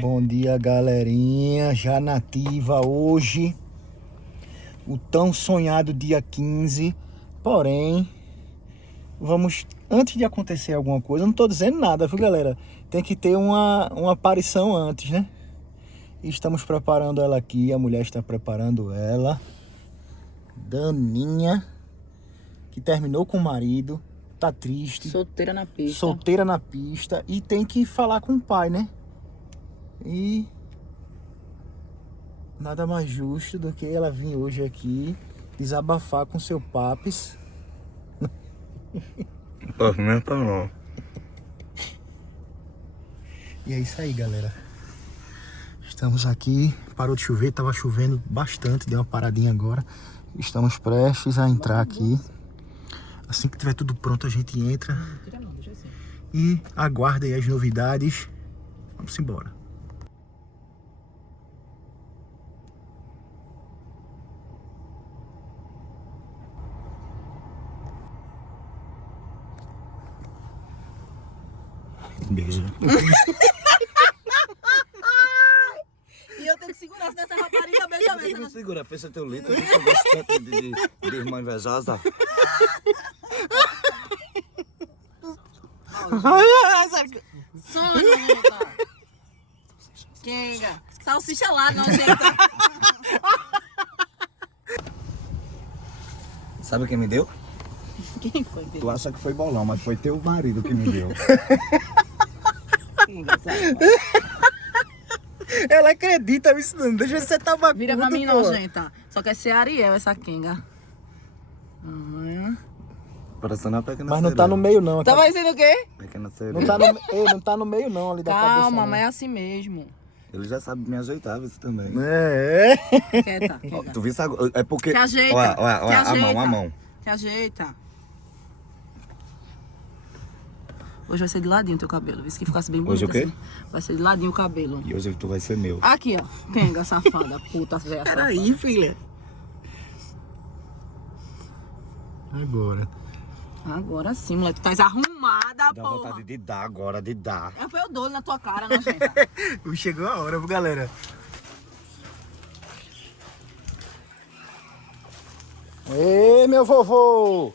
Bom dia, galerinha. Já nativa hoje. O tão sonhado dia 15. Porém, vamos... Antes de acontecer alguma coisa, eu não tô dizendo nada, viu, galera? Tem que ter uma aparição antes, né? Estamos preparando ela aqui. A mulher está preparando ela. Daninha, que terminou com o marido. Tá triste. Solteira na pista. Solteira na pista. E tem que falar com o pai, né? E nada mais justo do que ela vir hoje aqui desabafar com seu papis. Pavimento não. E é isso aí, galera. Estamos aqui. Parou de chover, tava chovendo bastante, deu uma paradinha agora. Estamos prestes a entrar aqui. Assim que tiver tudo pronto, a gente entra e aguarda aí as novidades. Vamos embora. Beijo. E eu tenho que segurar nessa rapariga, beija Não mesmo. segura, fecha teu litro. Eu gosto tanto de irmã invejosa. Sonhenta. Kenga. Salsicha lá, nojenta. Sabe quem me deu? Quem foi? Tu acha que foi bolão, mas foi teu marido que me deu. Kenga, sabe? Ela acredita nisso, não. Deixa você tá bagunça. Vira pra mim, nojenta. Só quer ser Ariel, essa Kenga. Parecendo uma pequena Mas não tá no meio, não. Tava dizendo o quê? Pequena sereia. Não tá no, ei, não tá no meio, não, ali da cabeça. Calma, não. mas é assim mesmo. Ele já sabe me ajeitar, isso também. É. Quieta, Kenga. Tu viu isso agora? É porque... Te ajeita. Olha, te olha, ajeita. a mão. Te ajeita. Hoje vai ser de ladinho o teu cabelo. Isso que ficasse bem bonito. Hoje o quê? Assim. Vai ser de ladinho o cabelo. E hoje tu vai ser meu. Aqui, ó. Kenga, safada, puta, velha. Peraí, filha. Agora. Agora sim, moleque. Tu tá arrumada, Dá porra. vontade de dar agora, de dar. É foi eu dou na tua cara, nojenta. Chegou a hora, viu, galera? Ê, meu vovô!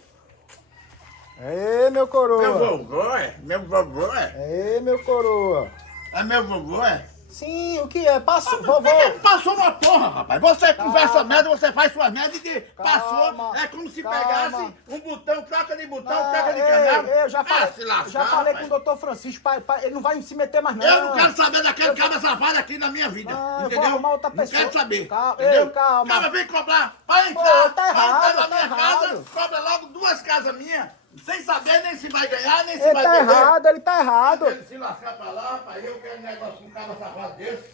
Ê, meu coroa! Meu vovô é? Meu vovô é? Ê, meu coroa! É meu vovô é? Sim, o que é? Passou, vovô! Passou uma porra, rapaz. Você conversa merda, você faz sua merda e passou. É como se pegasse um botão, troca de botão, troca de canal. Eu já falei, se lascar, já falei rapaz. com o doutor Francisco, ele não vai se meter mais não. Eu não quero saber daquele cabra safado aqui na minha vida. Não, eu vou entendeu? arrumar outra Não pessoa. quero saber. Calma, entendeu? ei, calma. Cara, vem cobrar. Vai entrar. Tá errado, vai entrar na tá minha casa, errado. cobra logo 2 casas minhas. Sem saber nem se vai ganhar, nem se Ele vai tá perder. errado, ele tá errado. Ele se lascar pra lá, rapaz. Eu quero negócio com um cabra safado desse.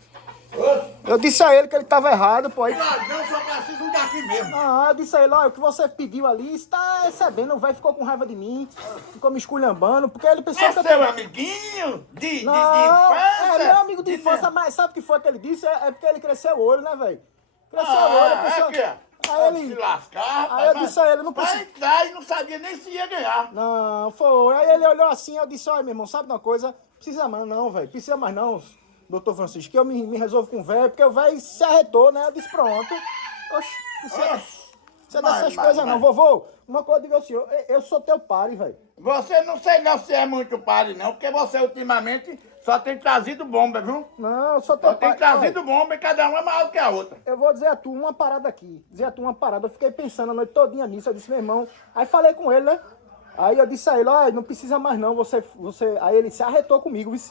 Eu disse a ele que ele tava errado, pô. Ladrão só precisa um daqui mesmo. Ah, eu disse a ele, olha, o que você pediu ali, você tá recebendo, o velho ficou com raiva de mim, ficou me esculhambando, porque ele pensou É que eu seu amiguinho de infância? é meu amigo de infância, mas sabe o que foi que ele disse? É porque ele cresceu o olho, né, velho? Cresceu o olho, a pessoa... Aí Aí se ele... lascar, rapaz. Aí eu disse a ele, não vai precisa... entrar e não sabia nem se ia ganhar. Não, foi. Aí ele olhou assim, eu disse, olha, meu irmão, sabe de uma coisa? Precisa mais não, velho, precisa mais não, doutor Francisco, que eu me resolvo com o velho, porque o velho se arretou, né? Eu disse, pronto. Oxi, você dessas coisas não. Vovô, uma coisa eu digo ao senhor, eu sou teu pare, velho. Você não sei não se é muito pare não, porque você ultimamente só tem trazido bomba, viu? Não, eu sou teu Só tem pai. trazido bomba e cada uma é maior do que a outra. Eu vou dizer a tu uma parada aqui. Eu fiquei pensando a noite todinha nisso. Eu disse, meu irmão. Aí falei com ele, né? Aí eu disse a ele, olha, não precisa mais não. Você... Aí ele se arretou comigo, viu?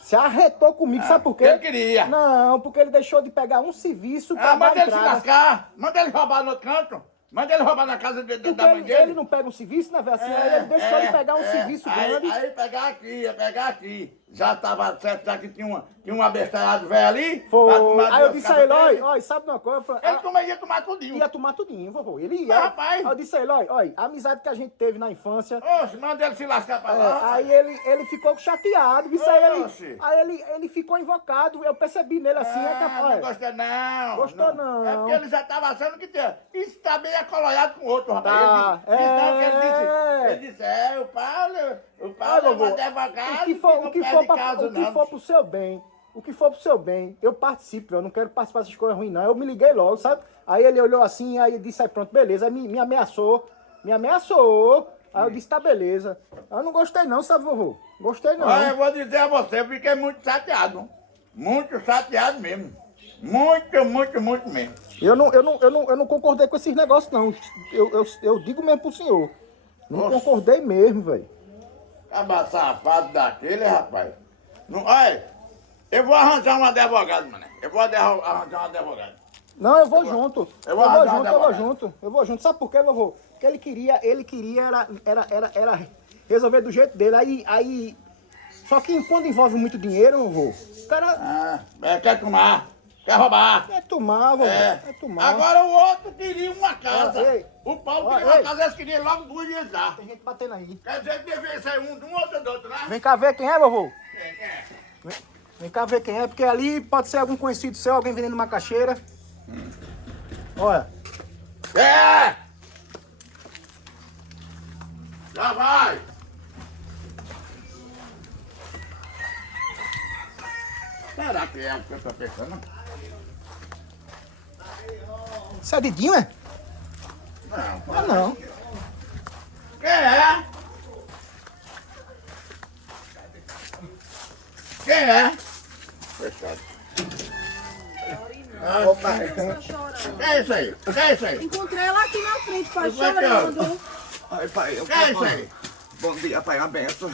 Se arretou comigo, sabe por quê? Ele queria. Não, porque ele deixou de pegar um serviço pra dar Manda ele se entrada. lascar. Manda ele roubar no outro canto. Manda ele roubar na casa Porque da mãe dele. ele não pega um serviço, né, velho? Assim, aí ele deixou de pegar um serviço grande. Aí ia pegar aqui. Já tava certo, já que tinha um abestalhado velho ali. pra Foi. tomar Aí eu duas disse a casas ele, dele. olha, sabe de uma coisa? Ele ia tomar tudinho. Ia tomar tudinho, vovô. Ele ia. Mas, rapaz. Aí eu disse a ele, olha, a amizade que a gente teve na infância. Oxe, manda ele se lascar pra lá. Aí ele ficou chateado, viu? Oxe. Aí ele ficou invocado, eu percebi nele assim, é Não capaz. gostou não. Gostou não. É porque ele já tava achando que tinha. Isso tá bem acolhado com o outro, rapaz. Tá, Então, ele disse, o Paulo Ai, é um vovô, advogado o que for não perde caso, o que não. for pro seu bem, o que for pro seu bem, eu participo, eu não quero participar dessas coisas ruins, não. Eu me liguei logo, sabe? Aí ele olhou assim, aí disse, aí pronto, beleza. Aí me ameaçou. Aí eu disse, tá beleza. Eu não gostei não, sabe, vovô? Gostei não. Olha, eu vou dizer a você, eu fiquei muito chateado. Muito chateado mesmo. Muito mesmo. Eu não concordei com esses negócios, não. Eu digo mesmo pro senhor. Não Nossa. concordei mesmo, velho. Acaba safado daquele, rapaz. Não, olha, eu vou arranjar um advogado, mano. Eu vou arranjar um advogado. Não, eu vou junto. Eu vou arranjar um Eu vou advogado. junto. Eu vou junto. Sabe por quê, vovô? Porque ele queria era resolver do jeito dele. Aí. Só que quando envolve muito dinheiro, vovô, o cara Quer tomar, quer roubar. é tomar, vovô. É. É tomar. Agora o outro queria uma casa. Ei. O Paulo Ó, queria uma ei. casa, eles queriam logo duas de já. Tem gente batendo aí. Quer dizer que devia ser um de um, outro do outro, né? Vem cá ver quem é, vovô. É. Vem cá ver quem é, porque ali pode ser algum conhecido seu, alguém vendendo macaxeira. Olha. É! Já vai! Será que é o que eu tô pensando? Isso é Didinho, é? Não. Ah, não. Quem é? Quem é? Fechado. Opa. Tá chorando. Quem é isso aí? Quem é isso aí? Encontrei ela aqui na frente, pai, Como é que é? chorando. Ai, pai, eu Quem é isso aí? Bom dia, pai, uma benção.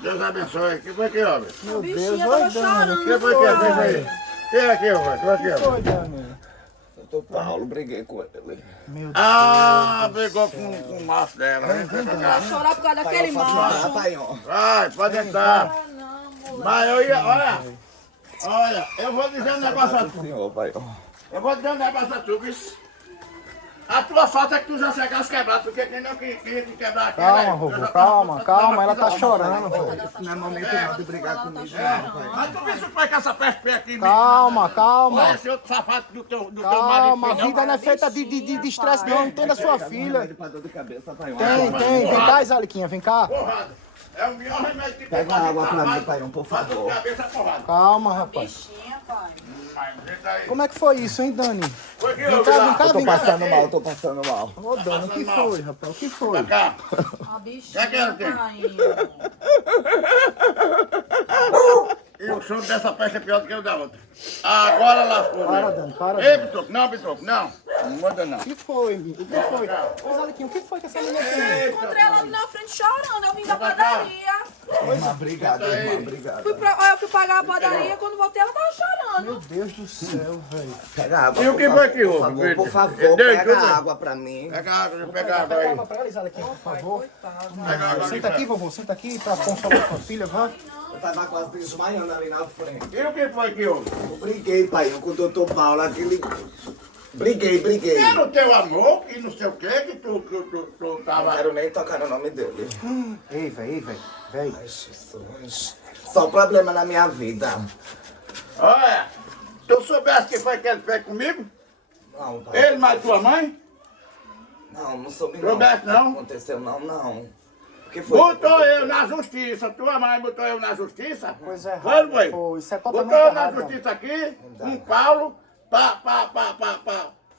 Deus abençoe. O que foi que houve? A bichinha Deus, tava oi, Dani, chorando. O que foi que houve? Quem foi pai. aí? Quem é que houve? O que foi que houve? Foi, Dani. Doutor Paulo, briguei com ele. Meu Deus. Ah, brigou com o maço dela. Vem cá. Vai chorar por causa Pai, daquele eu faço nada, macho. pai, ó. Vai, pode entrar. Ah, não, moleque. Mas eu ia, olha, eu vou dizer um negócio a tu. Senhor, pai, ó. Eu vou dizer um negócio a tu, bicho. A tua falta é que tu já chegasse quebrado, porque quem não queria te quebrar aqui. Calma, vovô, calma, ela tá chorando, velho. Esse não é momento não de brigar comigo, É, não, pai. mas tu viu como é que essa peste aqui mesmo? Calma. Olha esse outro safado do teu marido. Calma, a não. vida não é feita de estresse, não. Entenda a sua filha. Remédio pra dor de cabeça, pai, ó. Tem. Vem cá, Isaliquinha, vem cá. Porrada. É o melhor remédio que tem. Pega pra água pra safado. mim, pai, por Pra dor favor. de cabeça, porrada. Calma, rapaz. Bichinha, pai. Mas, vem aí. Como é que foi isso, hein, Dani? Foi que Vem houve cá, lá? vem cá, Eu tô vem cá. passando mal, tô passando mal. Ô, Dani, o que foi, rapaz? O que foi? Vem cá. A bichinha Que era, tem? caindo. E o choro dessa peste é pior do que o da outra. Agora lascou. Para, né? Dani, para, Ei, Dani. Bitoco, não. Não manda não. O que foi, Gui? O que foi? Ô, Isaliquinha, o que foi que essa menina fez? Encontrei ela ali na frente chorando. Eu vim da padaria. Irmã, obrigado, irmã, obrigado. Eu fui pagar a padaria. Quando voltei, ela tava chorando. Meu Deus do céu, velho. Pega água, E o por que favor, foi que houve, Por favor, Vitor? por favor, Ele deu pega tudo? água pra mim. Pega água, pega água aí. Pega ela, Isaliquinha, por favor. Coitado. Pega água Senta aqui, vovô, senta aqui pra consolar sua filha, vá. Eu tava quase desmaiando ali na frente. E o que foi que houve? Eu briguei, pai, com o doutor Paulo, aquele... Briguei. Era o teu amor, que não sei o que, que tu Não tava... quero nem tocar no nome dele. Ei, velho. Ai, Jesus. Só problema na minha vida. Olha, tu soubesse que foi que ele fez comigo? Não, pai. Ele mais tua mãe? Não soube não. Soubesse, não? Aconteceu não. O que foi? Botou eu na justiça, tua mãe botou eu na justiça? Coisa errada. Foi, não foi? Pô, isso é totalmente Botou eu na errado. justiça aqui, com Paulo,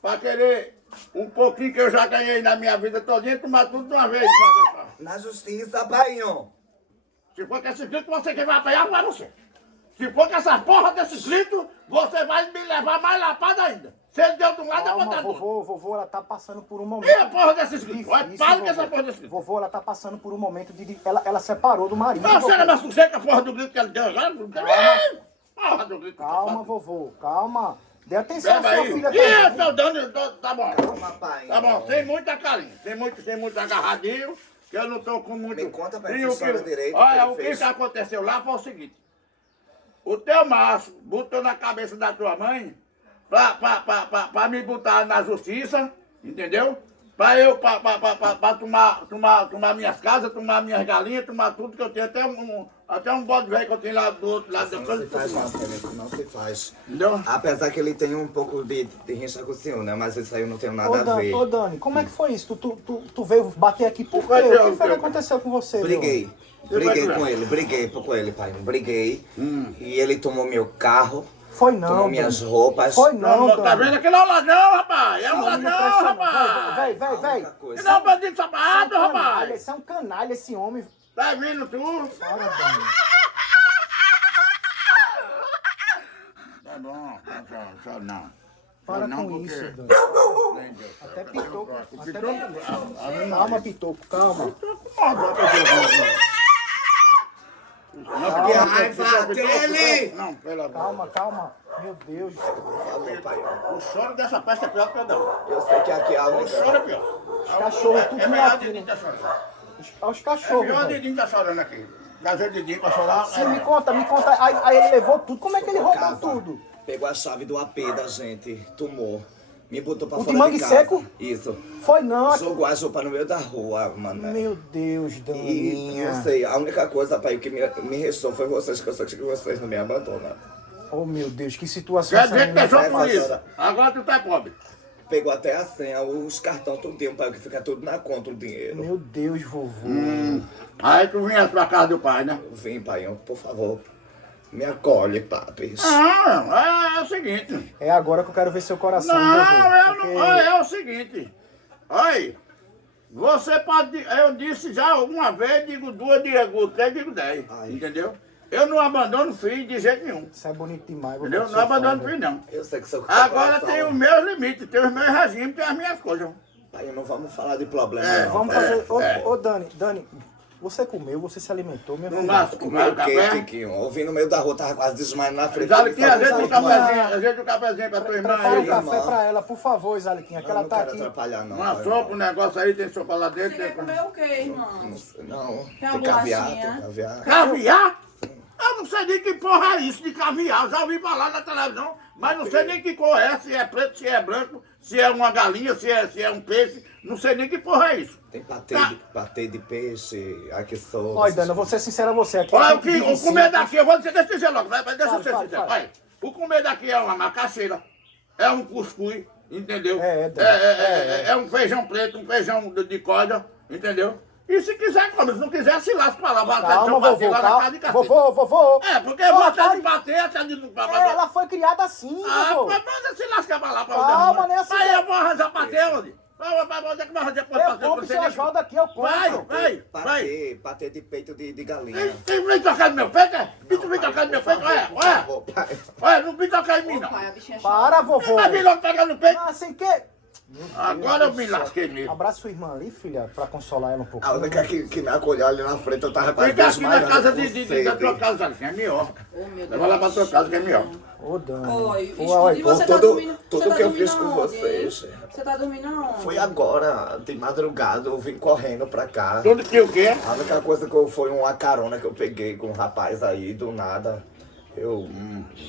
pra querer um pouquinho que eu já ganhei na minha vida todinha, tomar tudo de uma vez. Na justiça, painho. Se for com esse grito, você que vai apanhar, vai você. Se for com essa porra desse grito, você vai me levar mais lapada ainda. Se ele deu de um lado, eu vou Calma, dar do outro. vovô, ela tá passando por um E a momento porra desses gritos? Vai, difícil, para com essa porra desse grito. Vovô, ela tá passando por um momento ela separou do marido. Não, vovô. chega na sossega a porra do grito que ele deu agora. Porra do grito. Calma, vovô, calma. Dê atenção à Pega sua aí. filha E eu também. tô dando, tá bom. Calma, pai. Tá bom, sem muita carinha, sem muito agarradinho, que eu não tô com muito... Me conta pra E essa o história direito Olha, que o ele que fez. aconteceu lá foi o seguinte. O teu macho botou na cabeça da tua mãe pra me botar na justiça, entendeu? Pra tomar minhas casas, tomar minhas galinhas, tomar tudo que eu tenho, até um bode velho que eu tenho lá do outro lado da Não coisa. se faz, não, Felipe, não se faz. Entendeu? Apesar que ele tem um pouco de rincha com o senhor, né? Mas isso aí eu não tenho nada a ver. Ô Dani, como é que foi isso? Tu veio bater aqui por quê? Vai ter O que um foi que tempo. aconteceu com você? Briguei. Você Briguei vai com ver. ele, briguei com ele, pai. Briguei. E ele tomou meu carro, Foi não, tomou minhas Dani. roupas. Foi não, Tá Dani. vendo? Aquele é um ladrão, rapaz! É um Esse homem não ladrão, presta não. rapaz! Véi, A única véi. coisa- Ele é um bandido Isso é um safado, canalha, rapaz! esse é um canalha, esse homem. Tá vindo tu? Para, Dani. Tá bom, só não. Para Não, com porque- isso, Dani. Nem Deus. Até Pitoco. O Até Pitoco. Calma, Pitoco, calma. Que raiva dele! Não, pela Calma. Meu Deus. Por favor, pai. O choro dessa peste é pior que o da outra. Eu sei que aqui é a O única... choro é pior. Os cachorros tudo É melhor o latindo. Didinho tá chorando. Olha os É cachorros, pior o velho. Didinho tá chorando aqui. Trazer o Didinho pra chorar. Sim, me conta. Aí ele levou tudo. Como é que ele roubou Casa. tudo? Pegou a chave do AP da gente, tomou. Me botou pra O de fora mangue de casa. seco? Isso. Foi não. Jogou a roupa no meio da rua, mano. Meu Deus, E eu Daninha. sei, a única coisa, pai, que me restou foi vocês, que eu sei que vocês não me abandonam. Oh, meu Deus, que situação Quer essa dizer que menina deixou tá por isso. passando. Agora tu tá pobre. Pegou até a senha, os cartões tudinho, pai, que fica tudo na conta, o dinheiro. Meu Deus, vovô. Aí tu vinha pra casa do pai, né? Vem, pai, por favor, me acolhe, papis. Não, é o seguinte. É agora que eu quero ver seu coração, Não, vovô. eu porque- não. É o seguinte. Olha, você pode. Eu disse já uma vez, digo duas, digo três, digo 10. Ai. Entendeu? Eu não abandono filho de jeito nenhum. Isso é bonito demais, vovô. Entendeu? que Não você abandono fala. filho, não. Eu sei que seu Agora coração- tem os meus limites, tem os meus regimes, tem as minhas coisas. Pai, não vamos falar de problema, É, não. Vamos pai. fazer... Ô, Dani, você comeu, você se alimentou, minha Não filha. basta comer Comeu o o quê, café. Tiquinho? Ouvi no meio da rua, tava quase desmaiando na frente. Zaliquinha, Falei, ajeita um Zaliquinha, cafezinho, ajeita um cafezinho pra tua irmã Prepara aí. o café irmão. pra ela, por favor, Zaliquinha, que Eu ela não tá quero aqui. atrapalhar, não. Uma pai. sopa, um negócio aí, tem sopa lá dentro. Você quer comer o quê, irmão? Não, Tem tem uma caviar, bolachinha? tem caviar. Caviar? Eu não sei nem que porra é isso de caviar. Eu já ouvi falar na televisão, mas não sei nem que cor é, se é preto, se é branco, se é uma galinha, se é um peixe. Não sei nem que porra é isso. Tem patê de peixe, aqui sou. Olha, Dani, eu vou ser sincero a você aqui. a Olha, gente o, que, vive o comer simples. daqui, eu vou dizer, deixa eu dizer logo, deixa eu ser Fala, sincero. fala. Olha, o comer daqui é uma macaxeira, é um cuscuz, entendeu? É, É um feijão preto, um feijão de corda, entendeu? E se quiser, come. Se não quiser, se lasca pra lá. Vai até Calma, seu bater vovô, lá na casa de cacete. vovô. É, porque eu vou Ô, até pare. de bater, até de... Ela foi criada assim, Ah, vovô. mas manda se lascar pra lá, pra Calma, onde né, assim, Aí né? eu vou arranjar bater onde? Onde é que vai arranjar pra Eu bater? compro seu Oswaldo aqui, eu compro. Vai. Patê de peito de galinha. Tem vem tocar no meu peito, é? E tu vem tocar no meu peito? Por Olha, favor, pai. olha, não vem tocar em mim, Ô, não. pai, a bichinha Para, vovô. Vai vir logo pegar no peito. Ah, sem que... Agora eu me lasquei mesmo. Abraça sua irmã ali, filha, pra consolar ela um pouco. A única que me acolheu ali na frente, eu tava quase Fica aqui na desmaiando casa com da sede. tua casa, Alicinha, é melhor. Ô, meu Deus. Leva lá pra tua casa que é melhor. Ô, Dani. Oi, Olha, e você tudo- tá dormindo? tudo Você tá que eu dormindo fiz com aonde, vocês. hein? Você tá dormindo aonde? Foi agora, de madrugada, eu vim correndo pra cá. Tudo que o quê? A única coisa que eu foi uma carona que eu peguei com um rapaz aí, do nada. Eu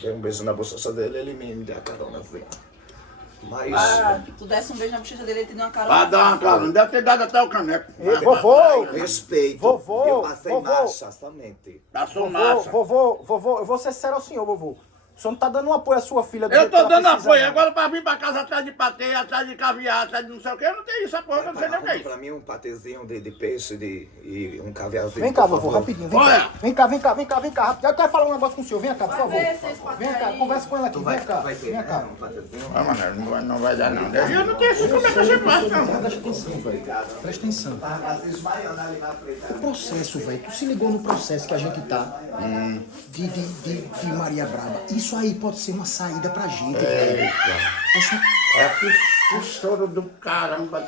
dei um beijo na bochecha dele, ele me deu a carona assim. Mas Ah, tu desse um beijo na bochecha dele e te deu uma Pra carona. dar uma calma, deve ter dado até o caneco. Ei, vovô. respeito. Vovô, eu passei vovô. marcha somente. Passou Vovô, massa. vovô, eu vou ser sério ao senhor, vovô. O senhor não tá dando um apoio à sua filha. do Eu jeito tô que ela dando precisa, apoio, não. agora pra vir pra casa atrás de patê, atrás de caviar, atrás de não sei o que, eu não tenho isso, porra, eu não sei nem o que é Arruma isso. pra mim um patezinho de peixe e um caviarzinho. Vem cá, por vovô, favor. rapidinho. Vem Olha. cá. Vem cá, rápido. Eu quero falar um negócio com o senhor. Vem cá, por favor. ver se esse papel Vem cá, aí. conversa com ela aqui. Vai, Vem cá. vai ter, Vem cá. né? Um patezinho. Ah, mano, não vai dar não. Eu não tenho isso, como é que você faz, não? Presta atenção, velho. Presta atenção. Tava quase desmaiando ali na frente. O processo, velho. Tu se ligou no processo que a gente tá de Maria Braba. Isso aí pode ser uma saída pra gente, velho. Essa... É que o choro do caramba.